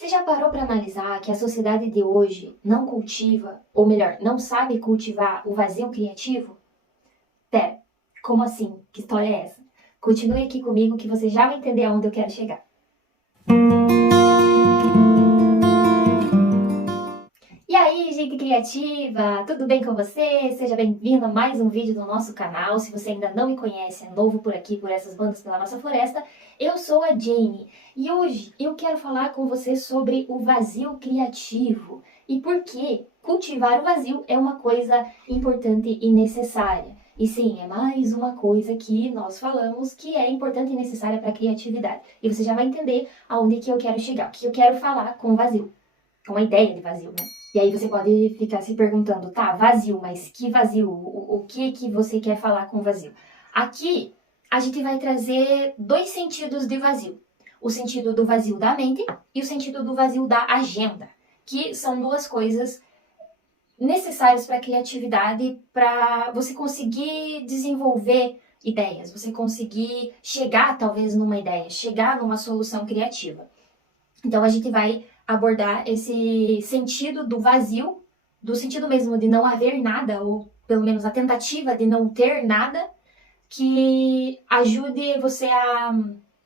Você já parou para analisar que a sociedade de hoje não cultiva, ou melhor, não sabe cultivar o vazio criativo? Pera, como assim? Que história é essa? Continue aqui comigo que você já vai entender aonde eu quero chegar. E aí, gente criativa, tudo bem com você? Seja bem-vindo a mais um vídeo do nosso canal. Se você ainda não me conhece, é novo por aqui, por essas bandas pela nossa floresta, eu sou a Jane e hoje eu quero falar com você sobre o vazio criativo e por que cultivar o vazio é uma coisa importante e necessária. E sim, é mais uma coisa que nós falamos que é importante e necessária para a criatividade. E você já vai entender aonde que eu quero chegar, o que eu quero falar com vazio, com a ideia de vazio, né? E aí você pode ficar se perguntando, tá, vazio, mas que vazio? O que que você quer falar com vazio? Aqui a gente vai trazer dois sentidos de vazio. O sentido do vazio da mente e o sentido do vazio da agenda, que são duas coisas necessárias para a criatividade, para você conseguir desenvolver ideias, você conseguir chegar talvez numa ideia, chegar numa solução criativa. Então a gente vai abordar esse sentido do vazio, do sentido mesmo de não haver nada, ou pelo menos a tentativa de não ter nada, que ajude você a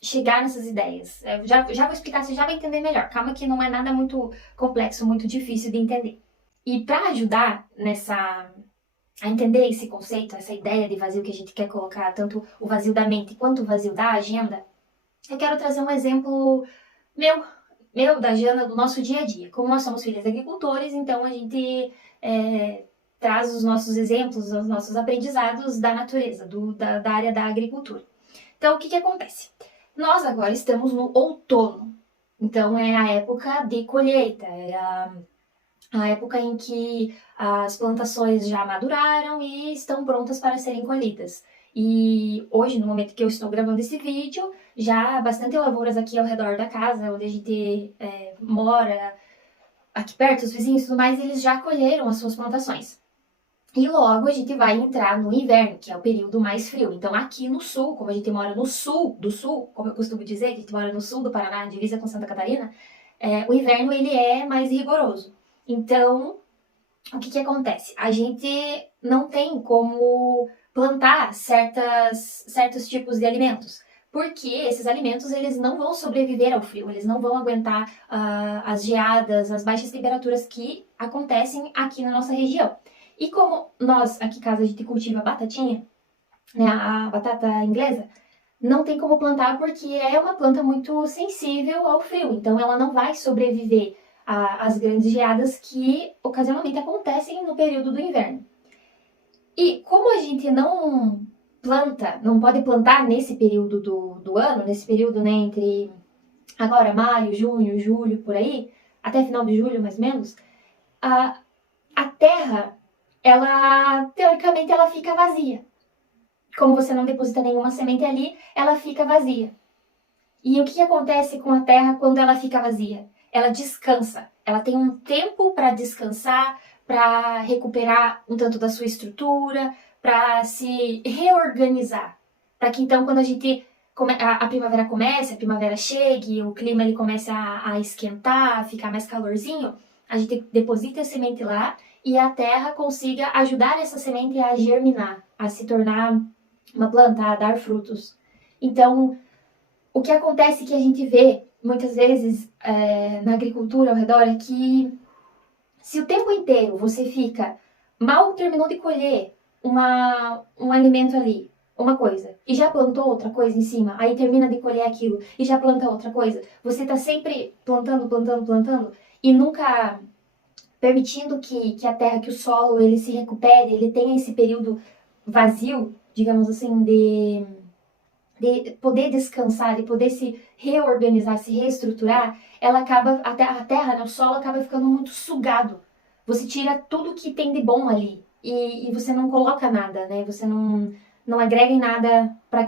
chegar nessas ideias. Já vou explicar, você já vai entender melhor. Calma que não é nada muito complexo, muito difícil de entender. E para ajudar a entender esse conceito, essa ideia de vazio que a gente quer colocar, tanto o vazio da mente quanto o vazio da agenda, eu quero trazer um exemplo meu, da Jana, do nosso dia a dia. Como nós somos filhas de agricultores, então a gente traz os nossos exemplos, os nossos aprendizados da natureza, da área da agricultura. Então, o que acontece? Nós agora estamos no outono, então é a época de colheita, é a época em que as plantações já maduraram e estão prontas para serem colhidas. E hoje, no momento que eu estou gravando esse vídeo, já há bastante lavouras aqui ao redor da casa, onde a gente mora, aqui perto, os vizinhos e tudo mais, eles já colheram as suas plantações. E logo a gente vai entrar no inverno, que é o período mais frio. Então aqui no sul, como a gente mora no sul do sul, como eu costumo dizer, a gente mora no sul do Paraná, divisa com Santa Catarina, o inverno ele é mais rigoroso. Então, o que acontece? A gente não tem como plantar certos tipos de alimentos, porque esses alimentos eles não vão sobreviver ao frio, eles não vão aguentar as geadas, as baixas temperaturas que acontecem aqui na nossa região. E como nós aqui em casa a gente cultiva batatinha, né, a batata inglesa, não tem como plantar porque é uma planta muito sensível ao frio, então ela não vai sobreviver às grandes geadas que ocasionalmente acontecem no período do inverno. E como a gente não planta, não pode plantar nesse período do ano, nesse período, né, entre agora maio, junho, julho, por aí, até final de julho mais ou menos, a terra, ela teoricamente ela fica vazia. Como você não deposita nenhuma semente ali, ela fica vazia. E o que acontece com a terra quando ela fica vazia? Ela descansa. Ela tem um tempo para descansar, para recuperar um tanto da sua estrutura, para se reorganizar. Para que então, quando a primavera comece, a primavera chegue, o clima ele comece a esquentar, a ficar mais calorzinho, a gente deposita a semente lá e a terra consiga ajudar essa semente a germinar, a se tornar uma planta, a dar frutos. Então, o que acontece que a gente vê muitas vezes na agricultura ao redor é que se o tempo inteiro você fica, mal terminou de colher um alimento ali, uma coisa, e já plantou outra coisa em cima, aí termina de colher aquilo e já planta outra coisa, você está sempre plantando e nunca permitindo que a terra, que o solo, ele se recupere, ele tenha esse período vazio, digamos assim, de poder descansar, de poder se reorganizar, se reestruturar, a terra, né, o solo acaba ficando muito sugado. Você tira tudo que tem de bom ali e você não coloca nada, né? Você não agrega em nada para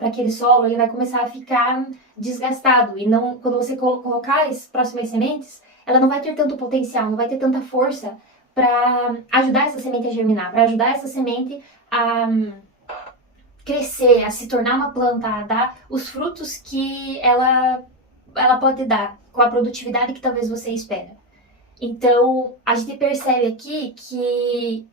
aquele solo, ele vai começar a ficar desgastado. E não, quando você colocar as próximas sementes, ela não vai ter tanto potencial, não vai ter tanta força para ajudar essa semente a germinar, para ajudar essa semente a crescer, a se tornar uma planta, a dar os frutos que ela ela pode dar com a produtividade que talvez você espera. Então, a gente percebe aqui que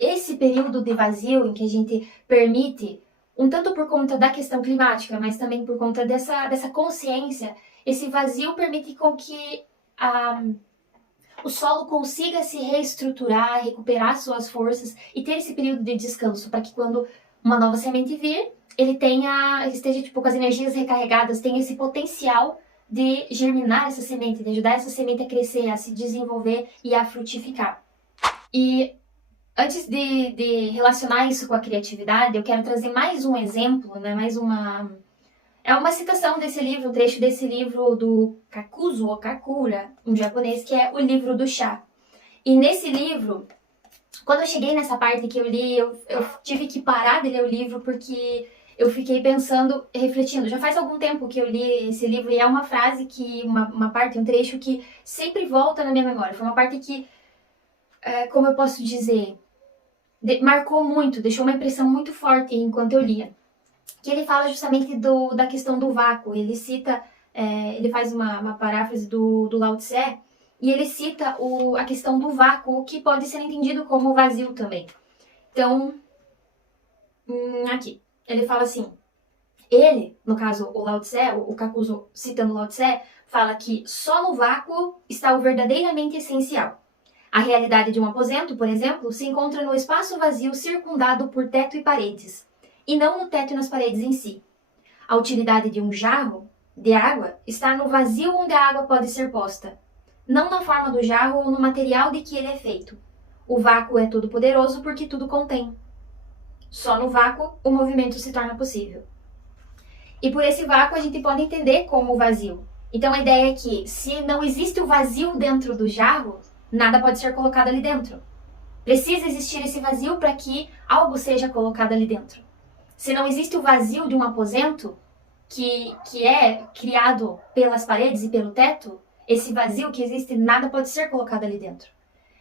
esse período de vazio em que a gente permite, um tanto por conta da questão climática, mas também por conta dessa consciência, esse vazio permite com que o solo consiga se reestruturar, recuperar suas forças e ter esse período de descanso, para que quando uma nova semente vir, ele esteja com as energias recarregadas, tenha esse potencial de germinar essa semente, de ajudar essa semente a crescer, a se desenvolver e a frutificar. E antes de relacionar isso com a criatividade, eu quero trazer mais um exemplo, né? É uma citação desse livro, um trecho desse livro do Kakuzu Okakura, um japonês, que é o livro do chá. E nesse livro, quando eu cheguei nessa parte que eu li, eu tive que parar de ler o livro porque eu fiquei pensando, refletindo. Já faz algum tempo que eu li esse livro e é uma frase uma parte, um trecho que sempre volta na minha memória. Foi uma parte que, como eu posso dizer, marcou muito, deixou uma impressão muito forte enquanto eu lia. Que ele fala justamente da questão do vácuo. Ele cita, ele faz uma paráfrase do Lao Tse, e ele cita a questão do vácuo, que pode ser entendido como vazio também. Então, aqui, ele fala assim, ele, no caso o Lao Tse, o Kakuzu citando o Lao Tse, fala que só no vácuo está o verdadeiramente essencial. A realidade de um aposento, por exemplo, se encontra no espaço vazio circundado por teto e paredes, e não no teto e nas paredes em si. A utilidade de um jarro de água está no vazio onde a água pode ser posta, não na forma do jarro ou no material de que ele é feito. O vácuo é todo poderoso porque tudo contém. Só no vácuo o movimento se torna possível. E por esse vácuo a gente pode entender como o vazio. Então a ideia é que se não existe o vazio dentro do jarro, nada pode ser colocado ali dentro. Precisa existir esse vazio para que algo seja colocado ali dentro. Se não existe o vazio de um aposento, que é criado pelas paredes e pelo teto, esse vazio que existe, nada pode ser colocado ali dentro.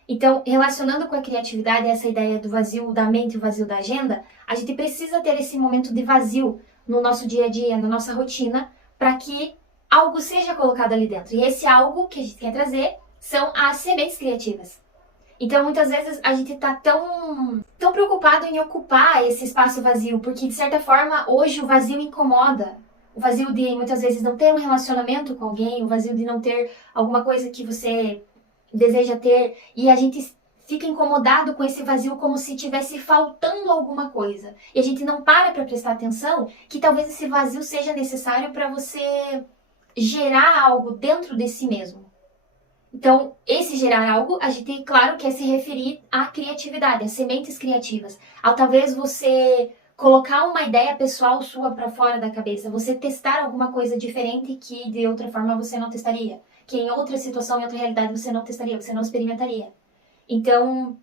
Então, relacionando com a criatividade, essa ideia do vazio da mente e o vazio da agenda, a gente precisa ter esse momento de vazio no nosso dia a dia, na nossa rotina, para que algo seja colocado ali dentro. E esse algo que a gente quer trazer são as sementes criativas. Então, muitas vezes, a gente tá tão preocupado em ocupar esse espaço vazio, porque, de certa forma, hoje o vazio incomoda. O vazio de, muitas vezes, não ter um relacionamento com alguém, o vazio de não ter alguma coisa que você deseja ter, e a gente fica incomodado com esse vazio como se tivesse faltando alguma coisa. E a gente não para prestar atenção que talvez esse vazio seja necessário para você gerar algo dentro de si mesmo. Então, esse gerar algo, a gente, claro, quer se referir à criatividade, às sementes criativas. Ao talvez você colocar uma ideia pessoal sua para fora da cabeça, você testar alguma coisa diferente que de outra forma você não testaria, que em outra situação, em outra realidade você não testaria, você não experimentaria. Então,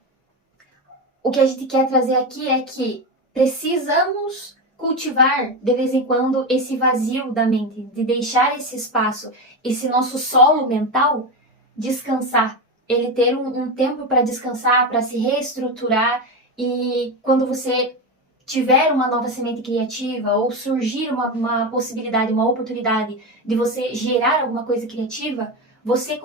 o que a gente quer trazer aqui é que precisamos cultivar de vez em quando esse vazio da mente, de deixar esse espaço, esse nosso solo mental descansar, ele ter um tempo para descansar, para se reestruturar, e quando você tiver uma nova semente criativa ou surgir uma possibilidade, uma oportunidade de você gerar alguma coisa criativa, você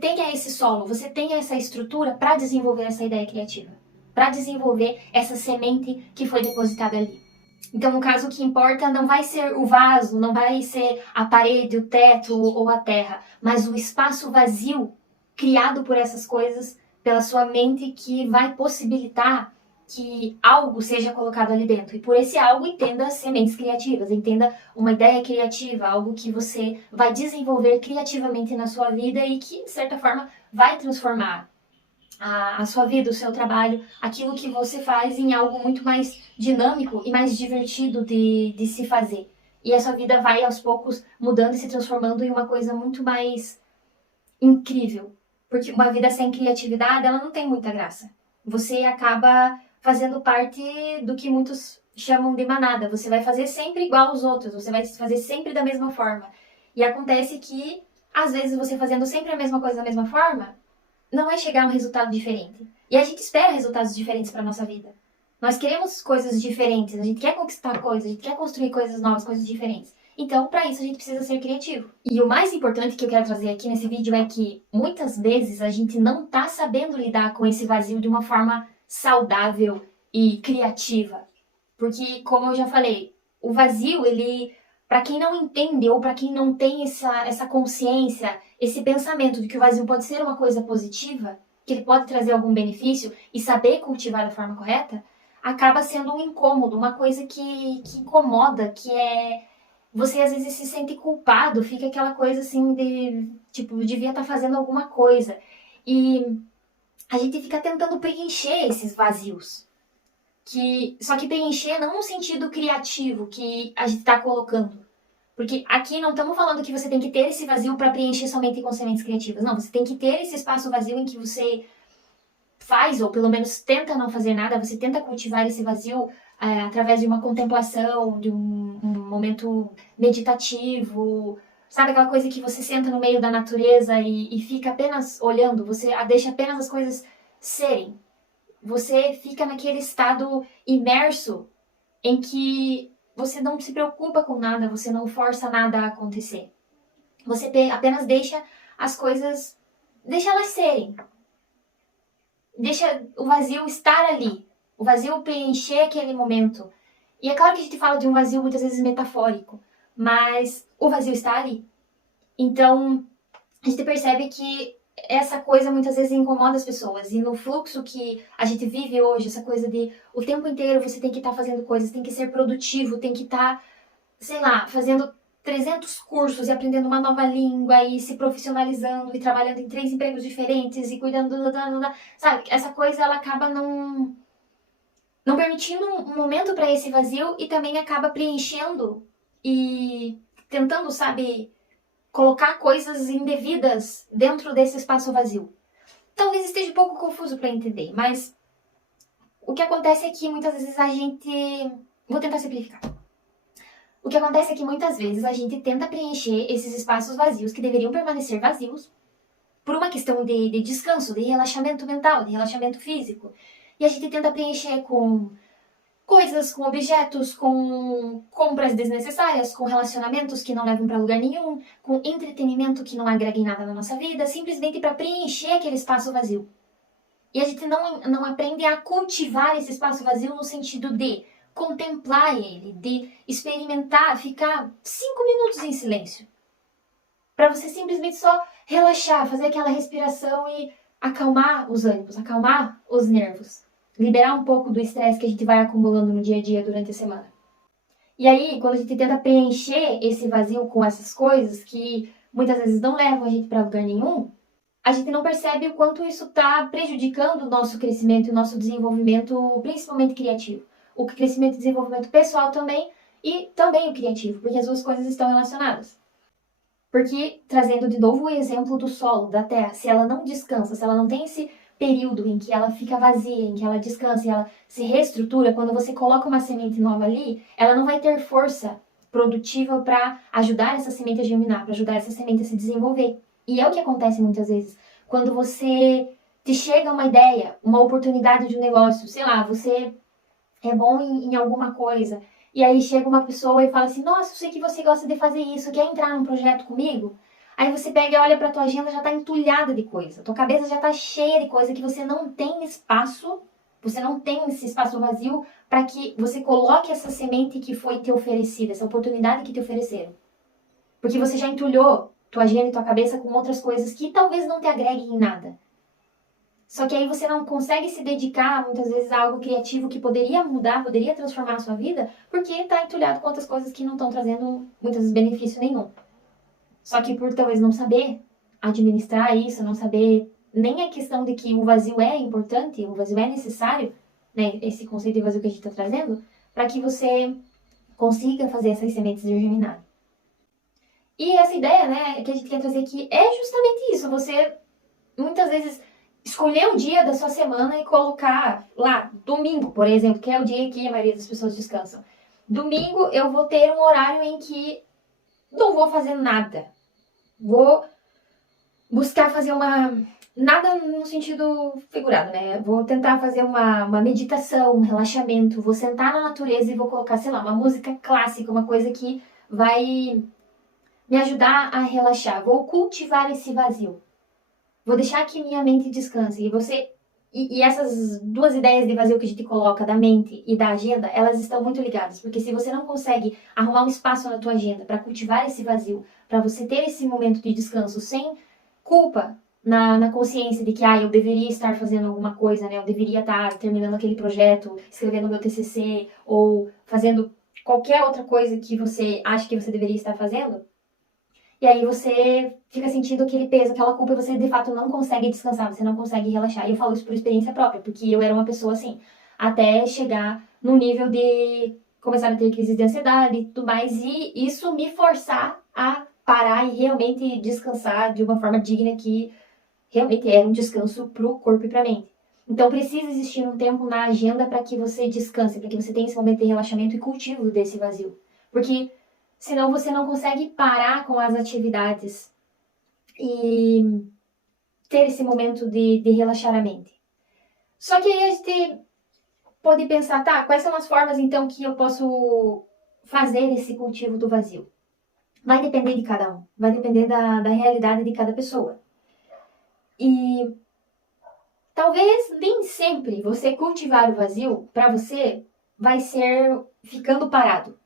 tenha esse solo, você tenha essa estrutura para desenvolver essa ideia criativa, para desenvolver essa semente que foi depositada ali. Então, no caso, o que importa não vai ser o vaso, não vai ser a parede, o teto ou a terra, mas o espaço vazio criado por essas coisas, pela sua mente, que vai possibilitar que algo seja colocado ali dentro. E por esse algo, entenda sementes criativas, entenda uma ideia criativa, algo que você vai desenvolver criativamente na sua vida e que, de certa forma, vai transformar a sua vida, o seu trabalho, aquilo que você faz em algo muito mais dinâmico e mais divertido de se fazer. E a sua vida vai aos poucos mudando e se transformando em uma coisa muito mais incrível. Porque uma vida sem criatividade, ela não tem muita graça. Você acaba fazendo parte do que muitos chamam de manada. Você vai fazer sempre igual aos outros, você vai fazer sempre da mesma forma. E acontece que, às vezes, você fazendo sempre a mesma coisa da mesma forma, não vai chegar a um resultado diferente. E a gente espera resultados diferentes para nossa vida. Nós queremos coisas diferentes, a gente quer conquistar coisas, a gente quer construir coisas novas, coisas diferentes. Então, para isso, a gente precisa ser criativo. E o mais importante que eu quero trazer aqui nesse vídeo é que muitas vezes a gente não tá sabendo lidar com esse vazio de uma forma saudável e criativa. Porque, como eu já falei, o vazio, ele, para quem não entende ou para quem não tem essa consciência, esse pensamento de que o vazio pode ser uma coisa positiva, que ele pode trazer algum benefício e saber cultivar da forma correta, acaba sendo um incômodo, uma coisa que incomoda, que é. Você às vezes se sente culpado, fica aquela coisa assim de, tipo, eu devia estar fazendo alguma coisa. E a gente fica tentando preencher esses vazios. Só que preencher não no sentido criativo que a gente está colocando. Porque aqui não estamos falando que você tem que ter esse vazio para preencher somente com sementes criativas. Não, você tem que ter esse espaço vazio em que você faz, ou pelo menos tenta não fazer nada, você tenta cultivar esse vazio através de uma contemplação, de um momento meditativo, sabe aquela coisa que você senta no meio da natureza e fica apenas olhando, você deixa apenas as coisas serem. Você fica naquele estado imerso em que você não se preocupa com nada, você não força nada a acontecer. Você apenas deixa as coisas, deixa elas serem. Deixa o vazio estar ali, o vazio preencher aquele momento. E é claro que a gente fala de um vazio muitas vezes metafórico, mas o vazio está ali. Então, a gente percebe que essa coisa muitas vezes incomoda as pessoas. E no fluxo que a gente vive hoje, essa coisa de o tempo inteiro você tem que estar fazendo coisas, tem que ser produtivo, tem que estar, sei lá, fazendo 300 cursos e aprendendo uma nova língua e se profissionalizando e trabalhando em 3 empregos diferentes e cuidando sabe? Essa coisa ela acaba não permitindo um momento para esse vazio e também acaba preenchendo e tentando, sabe, colocar coisas indevidas dentro desse espaço vazio. Talvez esteja um pouco confuso para entender, mas o que acontece é que muitas vezes a gente... Vou tentar simplificar. O que acontece é que muitas vezes a gente tenta preencher esses espaços vazios que deveriam permanecer vazios por uma questão de descanso, de relaxamento mental, de relaxamento físico. E a gente tenta preencher com coisas, com objetos, com compras desnecessárias, com relacionamentos que não levam para lugar nenhum, com entretenimento que não agrega em nada na nossa vida, simplesmente para preencher aquele espaço vazio. E a gente não aprende a cultivar esse espaço vazio no sentido de contemplar ele, de experimentar, ficar 5 minutos em silêncio. Para você simplesmente só relaxar, fazer aquela respiração e acalmar os ânimos, acalmar os nervos. Liberar um pouco do estresse que a gente vai acumulando no dia a dia durante a semana. E aí, quando a gente tenta preencher esse vazio com essas coisas que muitas vezes não levam a gente para lugar nenhum, a gente não percebe o quanto isso está prejudicando o nosso crescimento e o nosso desenvolvimento, principalmente criativo. O crescimento e desenvolvimento pessoal também, e também o criativo, porque as duas coisas estão relacionadas. Porque, trazendo de novo o exemplo do solo, da terra, se ela não descansa, se ela não tem esse período em que ela fica vazia, em que ela descansa e ela se reestrutura, quando você coloca uma semente nova ali, ela não vai ter força produtiva para ajudar essa semente a germinar, para ajudar essa semente a se desenvolver. E é o que acontece muitas vezes. Quando você te chega uma ideia, uma oportunidade de um negócio, sei lá, você é bom em alguma coisa, e aí chega uma pessoa e fala assim, nossa, eu sei que você gosta de fazer isso, quer entrar num projeto comigo? Aí você pega e olha pra tua agenda, já tá entulhada de coisa, tua cabeça já tá cheia de coisa que você não tem espaço, você não tem esse espaço vazio para que você coloque essa semente que foi te oferecida, essa oportunidade que te ofereceram. Porque você já entulhou tua agenda e tua cabeça com outras coisas que talvez não te agreguem em nada. Só que aí você não consegue se dedicar, muitas vezes, a algo criativo que poderia mudar, poderia transformar a sua vida, porque está entulhado com outras coisas que não estão trazendo, muitas vezes, benefício nenhum. Só que por talvez não saber administrar isso, não saber nem a questão de que o vazio é importante, o vazio é necessário, né, esse conceito de vazio que a gente está trazendo, para que você consiga fazer essas sementes germinarem. E essa ideia, né, que a gente quer trazer aqui é justamente isso, você muitas vezes escolher um dia da sua semana e colocar lá, domingo, por exemplo, que é o dia que a maioria das pessoas descansam. Domingo eu vou ter um horário em que não vou fazer nada. Vou buscar fazer nada no sentido figurado, né? Vou tentar fazer uma meditação, um relaxamento. Vou sentar na natureza e vou colocar, sei lá, uma música clássica, uma coisa que vai me ajudar a relaxar. Vou cultivar esse vazio. Vou deixar que minha mente descanse. E essas duas ideias de vazio que a gente coloca, da mente e da agenda, elas estão muito ligadas. Porque se você não consegue arrumar um espaço na tua agenda para cultivar esse vazio, para você ter esse momento de descanso sem culpa na consciência de que eu deveria estar fazendo alguma coisa, né? Eu deveria estar terminando aquele projeto, escrevendo meu TCC ou fazendo qualquer outra coisa que você acha que você deveria estar fazendo. E aí você fica sentindo aquele peso, aquela culpa, e você de fato não consegue descansar, você não consegue relaxar. E eu falo isso por experiência própria, porque eu era uma pessoa assim, até chegar no nível de começar a ter crises de ansiedade e tudo mais, e isso me forçar a parar e realmente descansar de uma forma digna que realmente era um descanso pro corpo e pra mente. Então precisa existir um tempo na agenda para que você descanse, para que você tenha esse momento de relaxamento e cultivo desse vazio. Porque senão você não consegue parar com as atividades e ter esse momento de relaxar a mente. Só que aí a gente pode pensar, tá, quais são as formas então que eu posso fazer esse cultivo do vazio? Vai depender de cada um, vai depender da realidade de cada pessoa. E talvez nem sempre você cultivar o vazio, para você, vai ser ficando parado,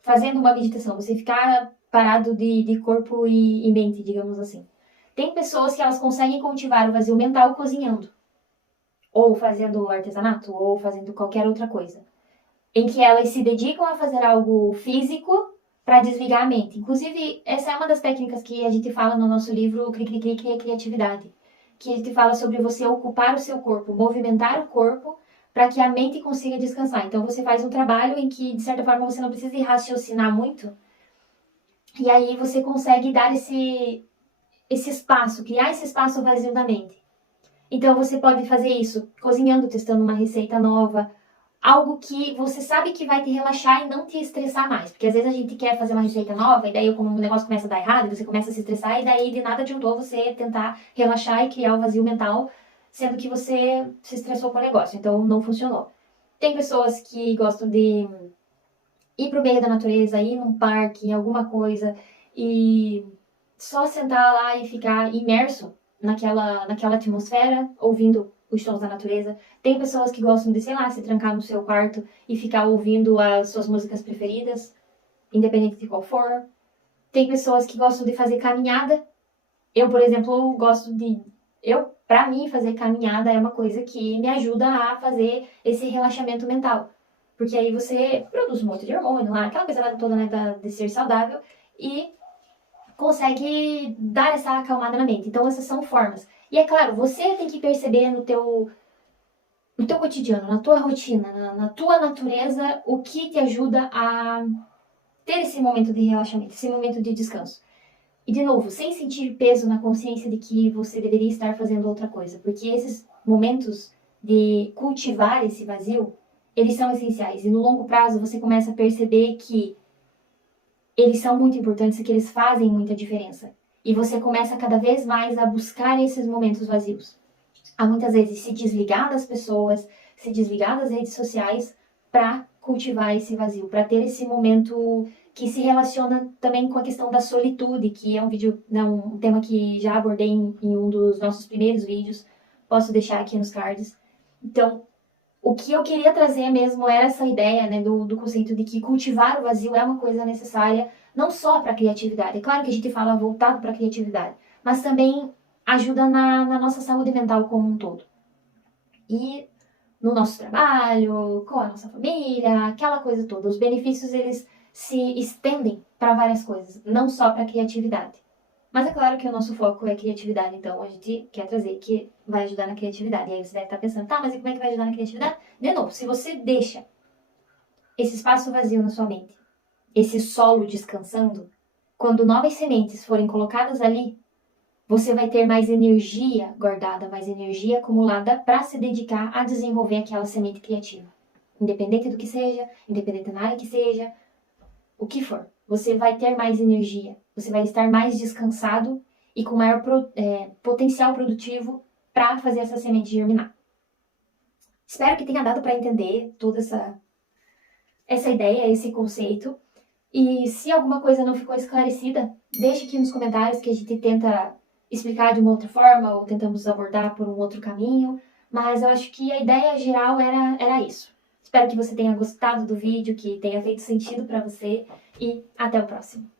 fazendo uma meditação, você ficar parado de corpo e mente, digamos assim. Tem pessoas que elas conseguem cultivar o vazio mental cozinhando, ou fazendo artesanato, ou fazendo qualquer outra coisa, em que elas se dedicam a fazer algo físico para desligar a mente. Inclusive, essa é uma das técnicas que a gente fala no nosso livro Cri Cri Cri Cria Criatividade, que a gente fala sobre você ocupar o seu corpo, movimentar o corpo para que a mente consiga descansar. Então você faz um trabalho em que, de certa forma, você não precisa raciocinar muito, e aí você consegue dar esse espaço, criar esse espaço vazio da mente. Então você pode fazer isso cozinhando, testando uma receita nova, algo que você sabe que vai te relaxar e não te estressar mais. Porque às vezes a gente quer fazer uma receita nova e daí como o negócio começa a dar errado, você começa a se estressar e daí de nada adiantou você tentar relaxar e criar o vazio mental, sendo que você se estressou com o negócio. Então não funcionou. Tem pessoas que gostam de ir pro meio da natureza, ir num parque, em alguma coisa e só sentar lá e ficar imerso naquela atmosfera, ouvindo os sons da natureza. Tem pessoas que gostam de, sei lá, se trancar no seu quarto e ficar ouvindo as suas músicas preferidas, independente de qual for. Tem pessoas que gostam de fazer caminhada. Eu, por exemplo, gosto de... Pra mim, fazer caminhada é uma coisa que me ajuda a fazer esse relaxamento mental. Porque aí você produz um monte de hormônio lá, aquela coisa toda, né, de ser saudável, e consegue dar essa acalmada na mente. Então essas são formas. E é claro, você tem que perceber no teu cotidiano, na tua rotina, na tua natureza, o que te ajuda a ter esse momento de relaxamento, esse momento de descanso. E de novo, sem sentir peso na consciência de que você deveria estar fazendo outra coisa, porque esses momentos de cultivar esse vazio, eles são essenciais. E no longo prazo você começa a perceber que eles são muito importantes e que eles fazem muita diferença. E você começa cada vez mais a buscar esses momentos vazios. A muitas vezes se desligar das pessoas, se desligar das redes sociais para cultivar esse vazio, para ter esse momento que se relaciona também com a questão da solitude, que é um tema que já abordei em um dos nossos primeiros vídeos. Posso deixar aqui nos cards. Então, o que eu queria trazer mesmo era essa ideia, né, do conceito de que cultivar o vazio é uma coisa necessária, não só para a criatividade. É claro que a gente fala voltado para a criatividade, mas também ajuda na nossa saúde mental como um todo. E no nosso trabalho, com a nossa família, aquela coisa toda. Os benefícios, eles se estendem para várias coisas, não só para a criatividade. Mas é claro que o nosso foco é criatividade, então a gente quer trazer que vai ajudar na criatividade. E aí você deve estar pensando, tá, mas e como é que vai ajudar na criatividade? De novo, se você deixa esse espaço vazio na sua mente, esse solo descansando, quando novas sementes forem colocadas ali, você vai ter mais energia guardada, mais energia acumulada para se dedicar a desenvolver aquela semente criativa. Independente do que seja, independente da área que seja, o que for, você vai ter mais energia, você vai estar mais descansado e com maior potencial produtivo para fazer essa semente germinar. Espero que tenha dado para entender toda essa ideia, esse conceito. E se alguma coisa não ficou esclarecida, deixe aqui nos comentários que a gente tenta explicar de uma outra forma ou tentamos abordar por um outro caminho. Mas eu acho que a ideia geral era isso. Espero que você tenha gostado do vídeo, que tenha feito sentido para você e até o próximo.